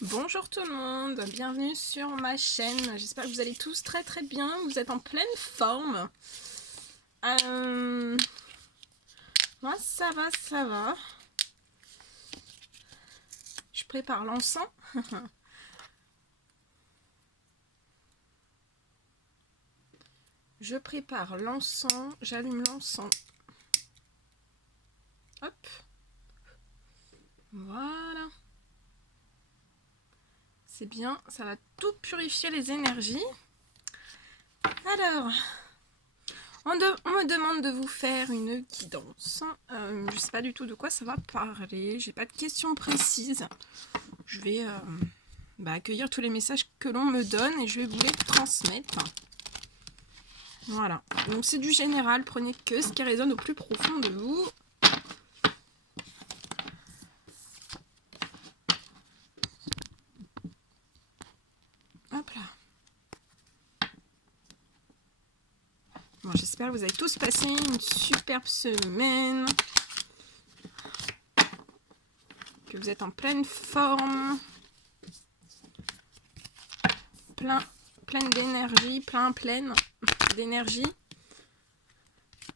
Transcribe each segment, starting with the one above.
Bonjour tout le monde, bienvenue sur ma chaîne. J'espère que vous allez tous très très bien, vous êtes en pleine forme. Moi ça va, ça va. Je prépare l'encens. Je prépare l'encens, j'allume l'encens. Hop. Voilà. C'est bien, ça va tout purifier les énergies. Alors, on me demande de vous faire une guidance. Je ne sais pas du tout de quoi ça va parler. J'ai pas de questions précises. Je vais accueillir tous les messages que l'on me donne et je vais vous les transmettre. Voilà. Donc c'est du général. Prenez que ce qui résonne au plus profond de vous. Hop là. Bon, j'espère que vous avez tous passé une superbe semaine. Que vous êtes en pleine forme. Pleine d'énergie. Pleine d'énergie.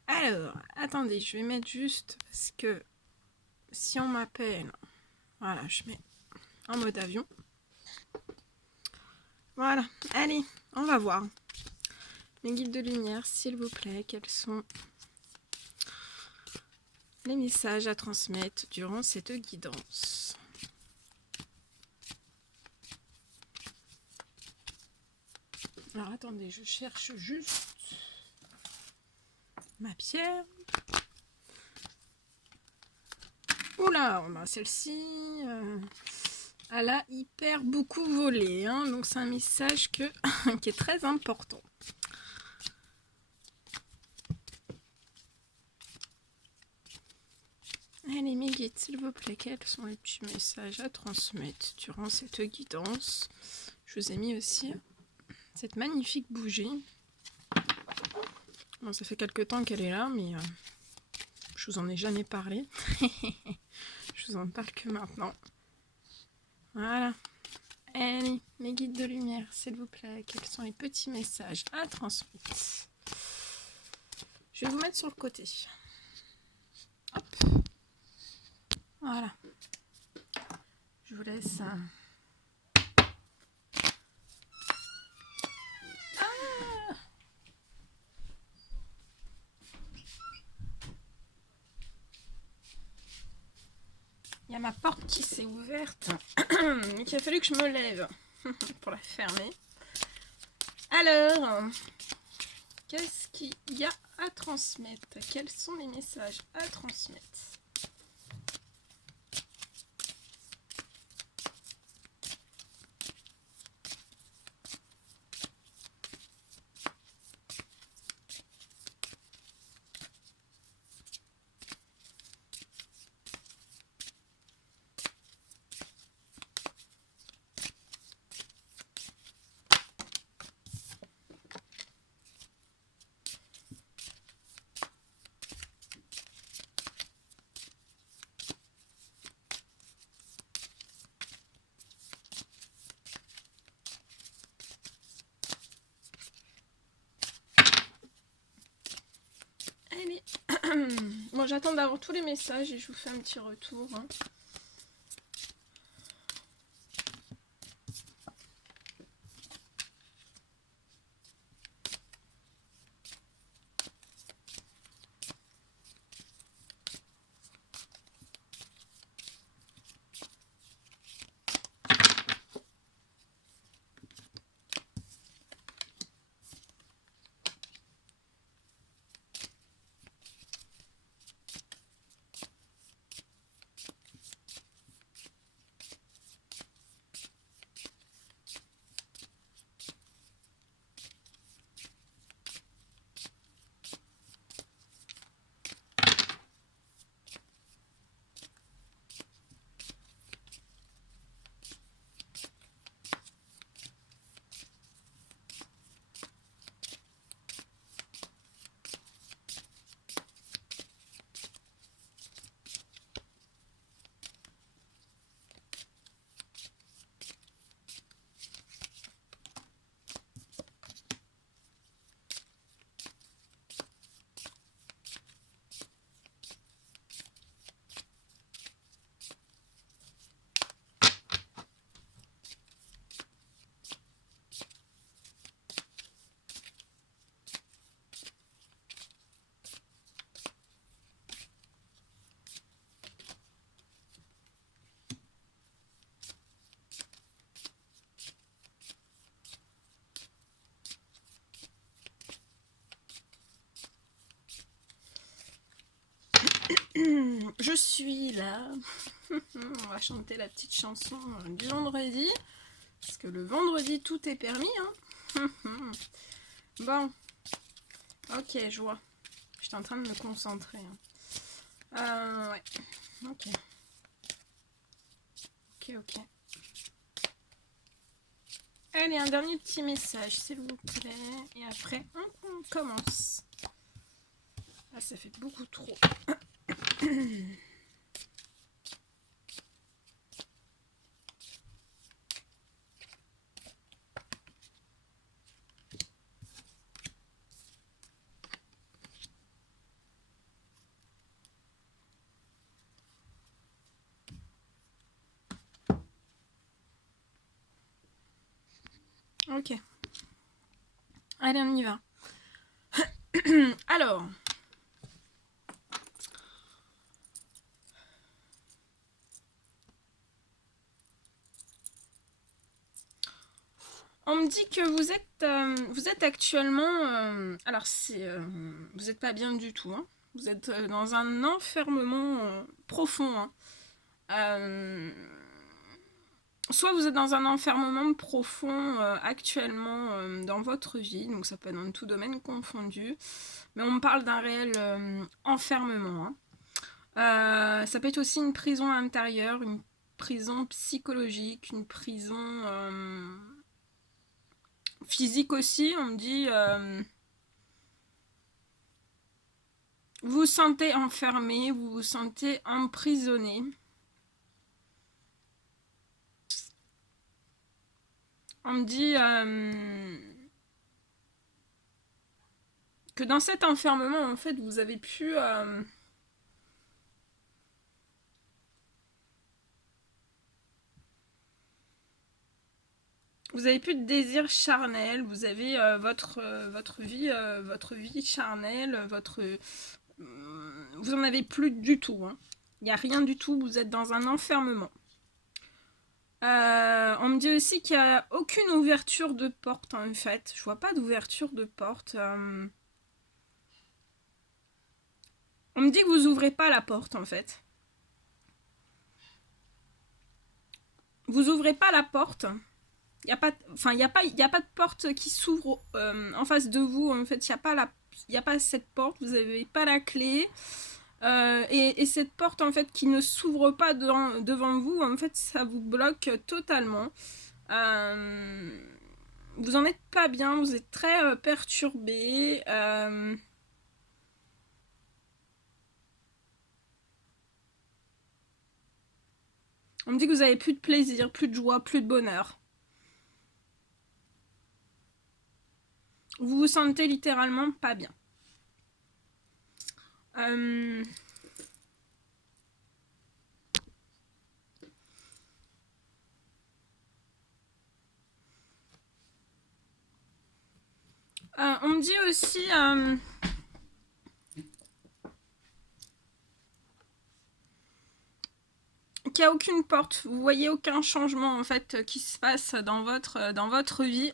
Alors, attendez, je vais mettre juste parce que si on m'appelle, voilà, je mets en mode avion. Voilà, allez, on va voir. Mes guides de lumière, s'il vous plaît, quels sont les messages à transmettre durant cette guidance? Alors attendez, je cherche juste ma pierre. Oula, celle-ci, elle a hyper beaucoup volé, hein, donc c'est un message qui est très important. Allez mes guides, s'il vous plaît, quels sont les petits messages à transmettre durant cette guidance? Je vous ai mis aussi cette magnifique bougie. Bon, ça fait quelques temps qu'elle est là, mais je vous en ai jamais parlé. Je vous en parle que maintenant. Voilà. Allez, mes guides de lumière, s'il vous plaît, quels sont les petits messages à transmettre? Je vais vous mettre sur le côté. Hop. Voilà. Je vous laisse. Il y a ma porte qui s'est ouverte, mais qu'il a fallu que je me lève pour la fermer. Alors, qu'est-ce qu'il y a à transmettre? Quels sont les messages à transmettre? Allez. Bon, j'attends d'avoir tous les messages et je vous fais un petit retour. Hein. On va chanter la petite chanson du vendredi. Parce que le vendredi, tout est permis. Hein. Bon. Ok, je vois. Je suis en train de me concentrer. Ouais. Ok. Ok. Allez, un dernier petit message, s'il vous plaît. Et après, on commence. Ah, ça fait beaucoup trop. Ok. Allez, on y va. Alors. On me dit que vous êtes actuellement... alors, vous n'êtes pas bien du tout. Hein. Vous êtes dans un enfermement profond. Hein. Soit vous êtes dans un enfermement profond actuellement dans votre vie, donc ça peut être dans tout domaine confondu, mais on me parle d'un réel enfermement. Hein. Ça peut être aussi une prison intérieure, une prison psychologique, une prison physique aussi. On me dit vous vous sentez enfermé, vous vous sentez emprisonné. On me dit que dans cet enfermement, en fait, vous avez pu... vous avez plus de désir charnel, vous avez votre vie charnelle, vous en avez plus du tout. Hein. Il n'y a rien du tout, vous êtes dans un enfermement. On me dit aussi qu'il n'y a aucune ouverture de porte en fait. Je vois pas d'ouverture de porte. On me dit que vous ouvrez pas la porte en fait. Vous ouvrez pas la porte. Il n'y a pas de porte qui s'ouvre en face de vous. En fait, il n'y a pas cette porte. Vous n'avez pas la clé. Et cette porte en fait qui ne s'ouvre pas devant vous, en fait, ça vous bloque totalement. Vous en êtes pas bien. Vous êtes très perturbé. On me dit que vous avez plus de plaisir, plus de joie, plus de bonheur. Vous vous sentez littéralement pas bien. On me dit aussi qu'il n'y a aucune porte. Vous voyez aucun changement en fait qui se passe dans votre vie.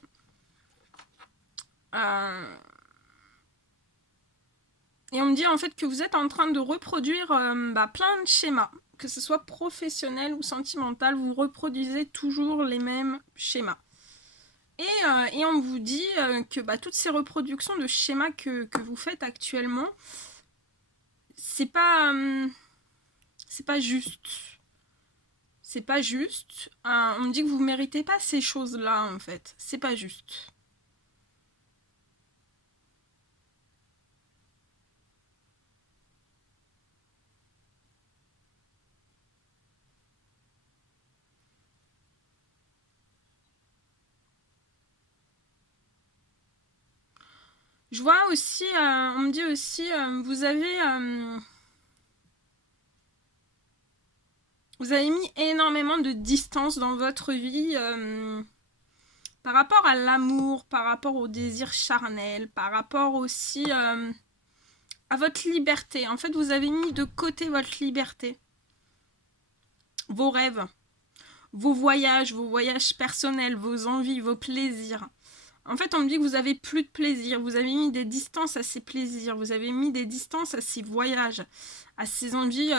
Et on me dit en fait que vous êtes en train de reproduire plein de schémas, que ce soit professionnel ou sentimental, vous reproduisez toujours les mêmes schémas. Et on vous dit que toutes ces reproductions de schémas que vous faites actuellement, c'est pas juste. C'est pas juste. On me dit que vous méritez pas ces choses-là en fait. C'est pas juste. Je vois aussi, on me dit aussi, vous avez mis énormément de distance dans votre vie par rapport à l'amour, par rapport au désir charnel, par rapport aussi à votre liberté. En fait, vous avez mis de côté votre liberté, vos rêves, vos voyages personnels, vos envies, vos plaisirs. En fait, on me dit que vous avez plus de plaisir. Vous avez mis des distances à ces plaisirs. Vous avez mis des distances à ces voyages, à ces envies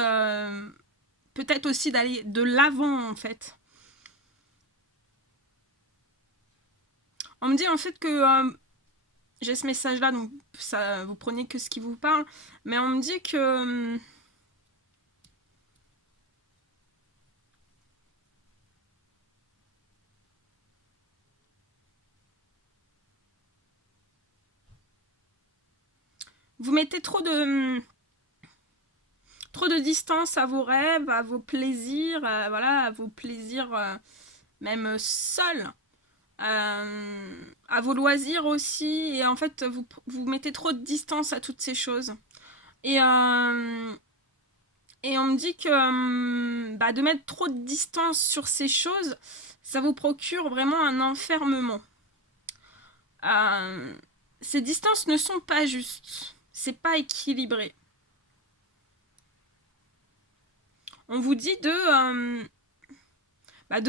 peut-être aussi d'aller de l'avant en fait. On me dit en fait que j'ai ce message là, donc ça, vous prenez que ce qui vous parle, mais on me dit que vous mettez trop de distance à vos rêves, à vos plaisirs, voilà, à vos plaisirs même seuls, à vos loisirs aussi, et en fait vous mettez trop de distance à toutes ces choses. Et on me dit que de mettre trop de distance sur ces choses, ça vous procure vraiment un enfermement. Ces distances ne sont pas justes, c'est pas équilibré. On vous dit de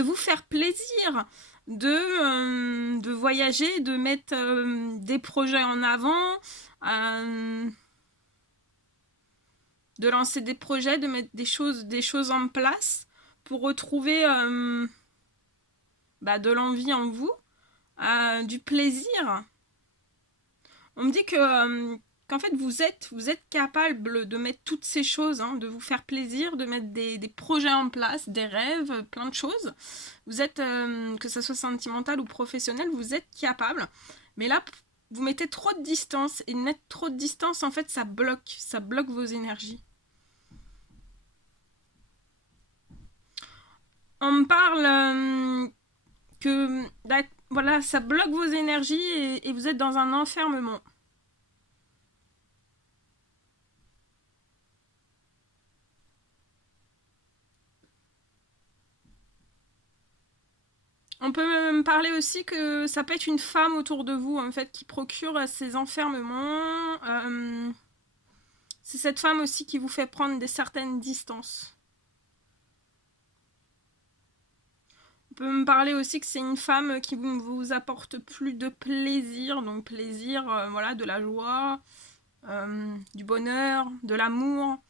vous faire plaisir, de voyager, de mettre des projets en avant, de lancer des projets, de mettre des choses en place pour retrouver de l'envie en vous, du plaisir. On me dit qu'en fait vous êtes capable de mettre toutes ces choses, hein, de vous faire plaisir, de mettre des projets en place, des rêves, plein de choses. Vous êtes, que ce soit sentimental ou professionnel, vous êtes capable. Mais là, vous mettez trop de distance, et mettre trop de distance, en fait, ça bloque vos énergies. On me parle que voilà, ça bloque vos énergies et vous êtes dans un enfermement. On peut me parler aussi que ça peut être une femme autour de vous, en fait, qui procure ces enfermements. C'est cette femme aussi qui vous fait prendre des certaines distances. On peut me parler aussi que c'est une femme qui vous apporte plus de plaisir, donc plaisir, voilà, de la joie, du bonheur, de l'amour.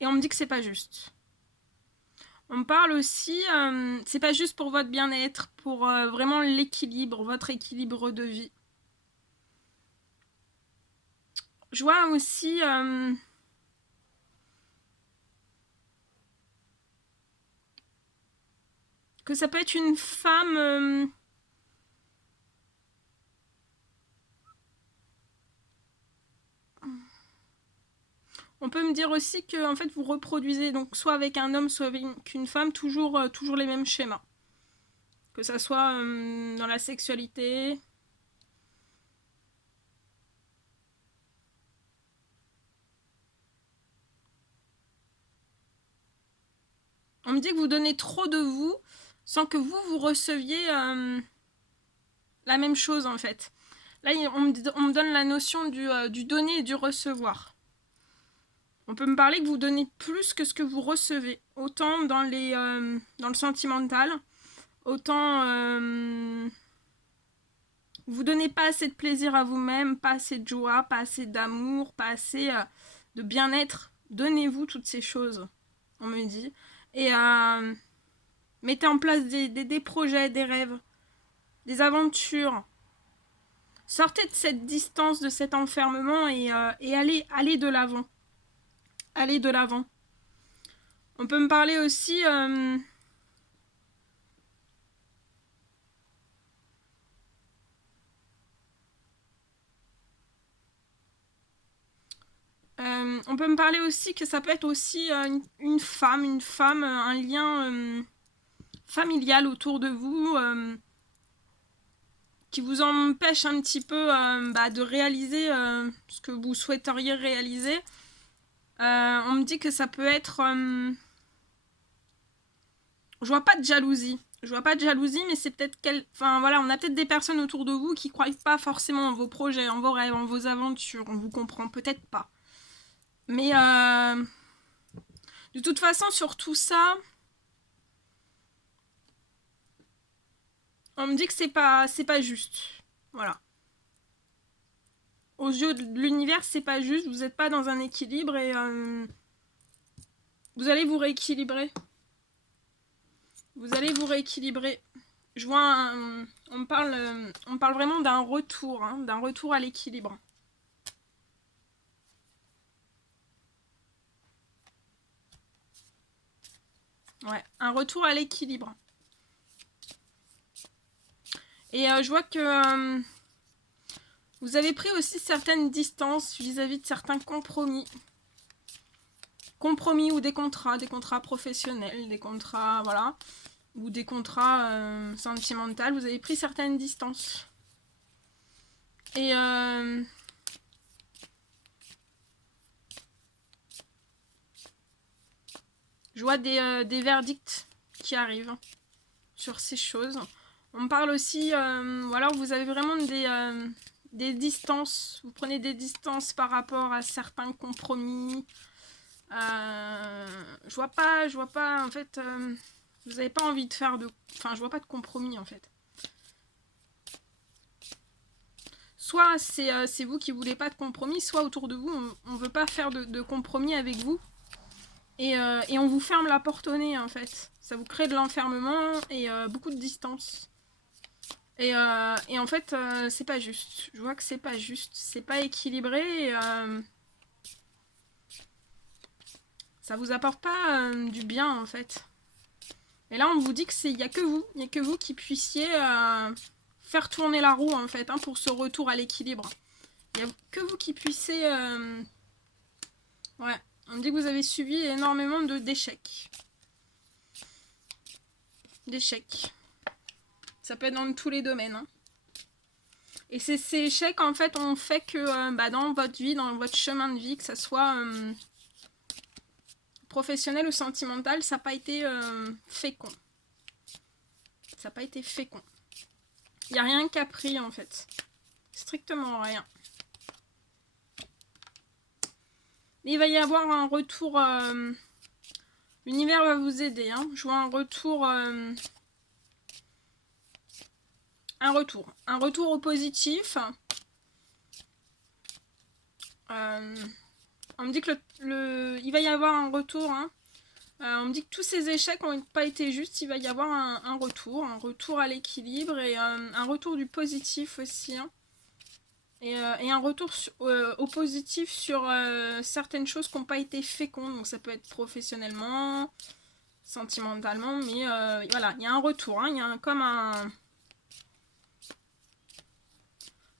Et on me dit que c'est pas juste. On me parle aussi, c'est pas juste pour votre bien-être, pour vraiment l'équilibre, votre équilibre de vie. Je vois aussi que ça peut être une femme on peut me dire aussi que en fait vous reproduisez donc soit avec un homme soit avec une femme toujours les mêmes schémas, que ça soit dans la sexualité. On me dit que vous donnez trop de vous sans que vous receviez la même chose en fait. Là on me donne la notion du donner et du recevoir. On peut me parler que vous donnez plus que ce que vous recevez, autant dans le sentimental, autant vous donnez pas assez de plaisir à vous-même, pas assez de joie, pas assez d'amour, pas assez de bien-être. Donnez-vous toutes ces choses, on me dit. Et mettez en place des projets, des rêves, des aventures. Sortez de cette distance, de cet enfermement et allez de l'avant. Allez de l'avant. On peut me parler aussi on peut me parler aussi que ça peut être aussi une femme, un lien familial autour de vous qui vous empêche un petit peu de réaliser ce que vous souhaiteriez réaliser. On me dit que ça peut être... je vois pas de jalousie. Je vois pas de jalousie, mais c'est peut-être enfin voilà, on a peut-être des personnes autour de vous qui croient pas forcément en vos projets, en vos rêves, en vos aventures. On vous comprend peut-être pas. Mais de toute façon, sur tout ça, on me dit que c'est pas juste. Voilà. Aux yeux de l'univers, c'est pas juste. Vous n'êtes pas dans un équilibre et vous allez vous rééquilibrer. Vous allez vous rééquilibrer. Je vois on parle vraiment d'un retour, hein, d'un retour à l'équilibre. Ouais, un retour à l'équilibre. Et je vois que vous avez pris aussi certaines distances vis-à-vis de certains compromis. Compromis ou des contrats professionnels, des contrats, voilà, ou des contrats sentimentaux. Vous avez pris certaines distances. Et je vois des verdicts qui arrivent sur ces choses. On parle aussi, voilà, vous avez vraiment des distances. Vous prenez des distances par rapport à certains compromis. Je vois pas, en fait, vous n'avez pas envie de faire de... Enfin, je vois pas de compromis, en fait. Soit c'est vous qui voulez pas de compromis, soit autour de vous, on veut pas faire de compromis avec vous. Et on vous ferme la porte au nez, en fait. Ça vous crée de l'enfermement et beaucoup de distance. Et en fait, c'est pas juste. Je vois que c'est pas juste. C'est pas équilibré. Et, ça vous apporte pas du bien, en fait. Et là, on vous dit que il n'y a que vous. Il n'y a que vous qui puissiez faire tourner la roue, en fait, hein, pour ce retour à l'équilibre. Il n'y a que vous qui puissiez... Ouais. On me dit que vous avez subi énormément d'échecs. D'échecs. Ça peut être dans tous les domaines. Hein. Et ces échecs, en fait, ont fait que dans votre vie, dans votre chemin de vie, que ça soit professionnel ou sentimental, ça n'a pas été fécond. Ça n'a pas été fécond. Il n'y a rien qu'à pris, en fait. Strictement rien. Mais il va y avoir un retour... l'univers va vous aider. Hein. Je vois un retour... un retour au positif. On me dit que il va y avoir un retour. Hein. On me dit que tous ces échecs n'ont pas été justes. Il va y avoir un retour à l'équilibre et un retour du positif aussi. Hein. Et un retour au positif sur certaines choses qui n'ont pas été fécondes. Donc ça peut être professionnellement, sentimentalement, mais voilà, il y a un retour. Hein. Il y a comme un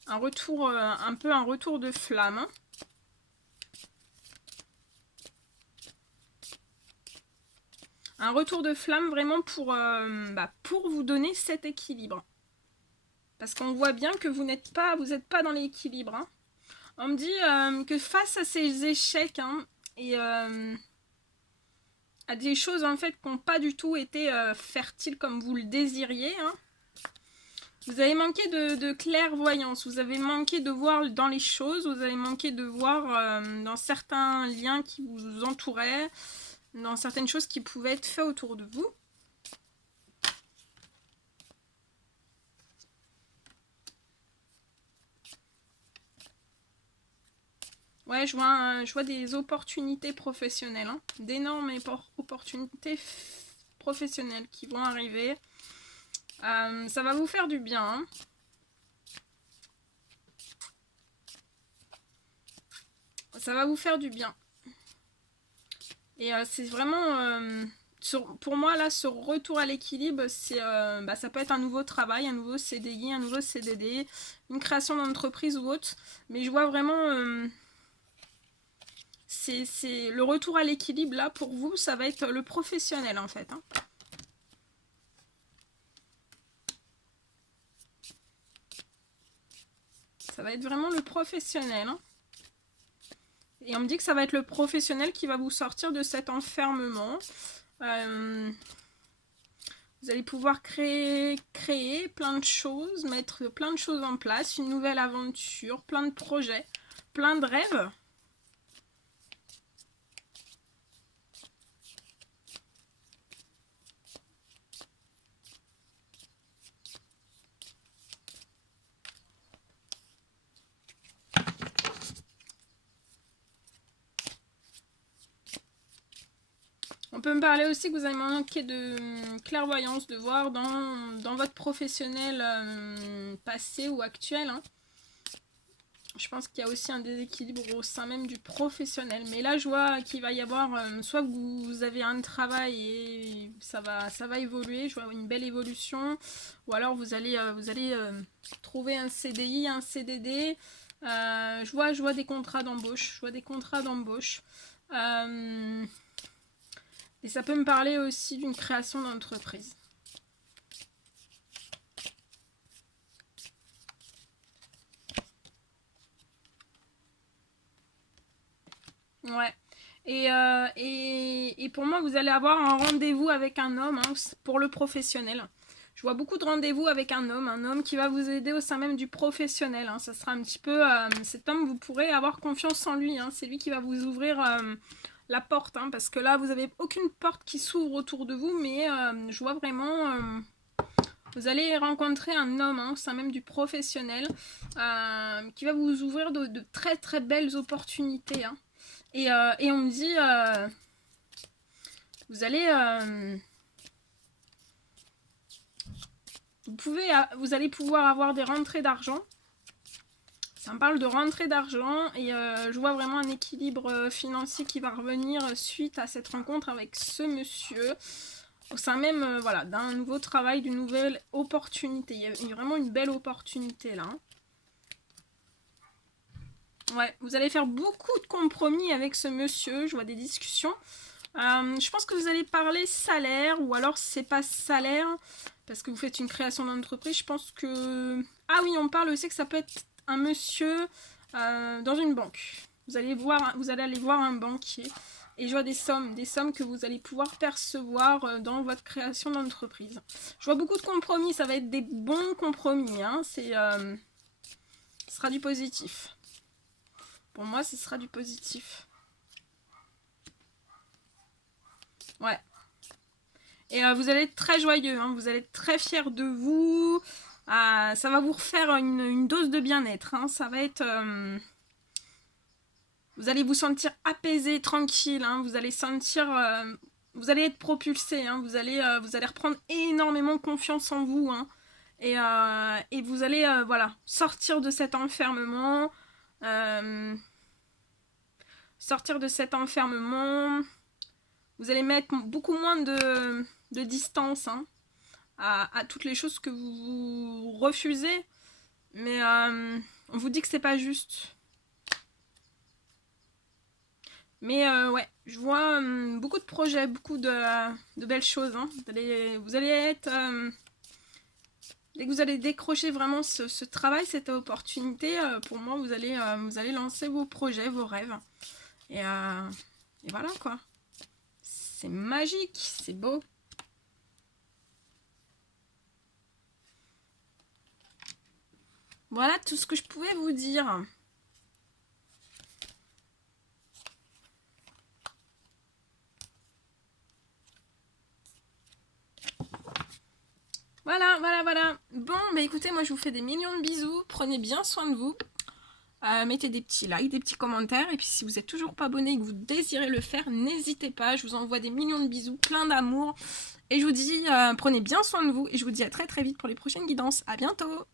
retour, un peu un retour de flamme. Hein. Un retour de flamme vraiment pour vous donner cet équilibre. Parce qu'on voit bien que vous n'êtes pas dans l'équilibre. Hein. On me dit que face à ces échecs hein, et à des choses en fait qui n'ont pas du tout été fertiles comme vous le désiriez, hein, vous avez manqué de clairvoyance, vous avez manqué de voir dans les choses, vous avez manqué de voir dans certains liens qui vous entouraient, dans certaines choses qui pouvaient être faites autour de vous. Ouais, je vois des opportunités professionnelles, hein, d'énormes opportunités professionnelles qui vont arriver. Ça va vous faire du bien. Hein. Ça va vous faire du bien. Et c'est vraiment... pour moi, là, ce retour à l'équilibre, c'est, ça peut être un nouveau travail, un nouveau CDI, un nouveau CDD, une création d'entreprise ou autre. Mais je vois vraiment... c'est le retour à l'équilibre, là, pour vous, ça va être le professionnel, en fait. Hein. Ça va être vraiment le professionnel. Hein. Et on me dit que ça va être le professionnel qui va vous sortir de cet enfermement. Vous allez pouvoir créer plein de choses, mettre plein de choses en place, une nouvelle aventure, plein de projets, plein de rêves. peut me parler aussi que vous avez manqué de clairvoyance, de voir dans votre professionnel passé ou actuel. Hein. Je pense qu'il y a aussi un déséquilibre au sein même du professionnel. Mais là, je vois qu'il va y avoir, soit vous avez un travail et ça va évoluer, je vois une belle évolution, ou alors vous allez trouver un CDI, un CDD. Je vois des contrats d'embauche. Et ça peut me parler aussi d'une création d'entreprise. Ouais. Et pour moi, vous allez avoir un rendez-vous avec un homme hein, pour le professionnel. Je vois beaucoup de rendez-vous avec un homme qui va vous aider au sein même du professionnel. Hein. Ça sera un petit peu... cet homme, vous pourrez avoir confiance en lui. Hein. C'est lui qui va vous ouvrir la porte. Hein, parce que là, vous n'avez aucune porte qui s'ouvre autour de vous. Mais je vois vraiment... vous allez rencontrer un homme hein, au sein même du professionnel qui va vous ouvrir de très très belles opportunités. Hein. Et on me dit, vous allez... vous allez pouvoir avoir des rentrées d'argent. Ça me parle de rentrée d'argent et je vois vraiment un équilibre financier qui va revenir suite à cette rencontre avec ce monsieur. Au sein même voilà, d'un nouveau travail, d'une nouvelle opportunité. Il y a vraiment une belle opportunité là. Hein. Ouais, vous allez faire beaucoup de compromis avec ce monsieur. Je vois des discussions. Je pense que vous allez parler salaire ou alors c'est pas salaire parce que vous faites une création d'entreprise. Je pense que... Ah oui, on parle aussi que ça peut être un monsieur dans une banque. Vous allez aller voir un banquier et je vois des sommes que vous allez pouvoir percevoir dans votre création d'entreprise. Je vois beaucoup de compromis, ça va être des bons compromis. Hein. Ce sera du positif. Pour moi, ce sera du positif. Ouais. Et vous allez être très joyeux, hein, vous allez être très fiers de vous. Ça va vous refaire une dose de bien-être. Hein, ça va être... vous allez vous sentir apaisé, tranquille. Hein, vous allez sentir... vous allez être propulsé. Hein, vous allez reprendre énormément confiance en vous. Hein, et vous allez voilà, sortir de cet enfermement. Sortir de cet enfermement... Vous allez mettre beaucoup moins de distance hein, à toutes les choses que vous refusez. Mais on vous dit que c'est pas juste. Mais ouais, je vois beaucoup de projets, beaucoup de belles choses. Hein. Vous allez être... dès que vous allez décrocher vraiment ce travail, cette opportunité, pour moi, vous allez lancer vos projets, vos rêves. Et voilà quoi. C'est magique, c'est beau. Voilà tout ce que je pouvais vous dire. Voilà. Bon, bah écoutez, moi je vous fais des millions de bisous. Prenez bien soin de vous. Mettez des petits likes, des petits commentaires. Et puis si vous n'êtes toujours pas abonné et que vous désirez le faire, n'hésitez pas. Je vous envoie des millions de bisous, plein d'amour. Et je vous dis, prenez bien soin de vous. Et je vous dis à très très vite pour les prochaines guidances. À bientôt!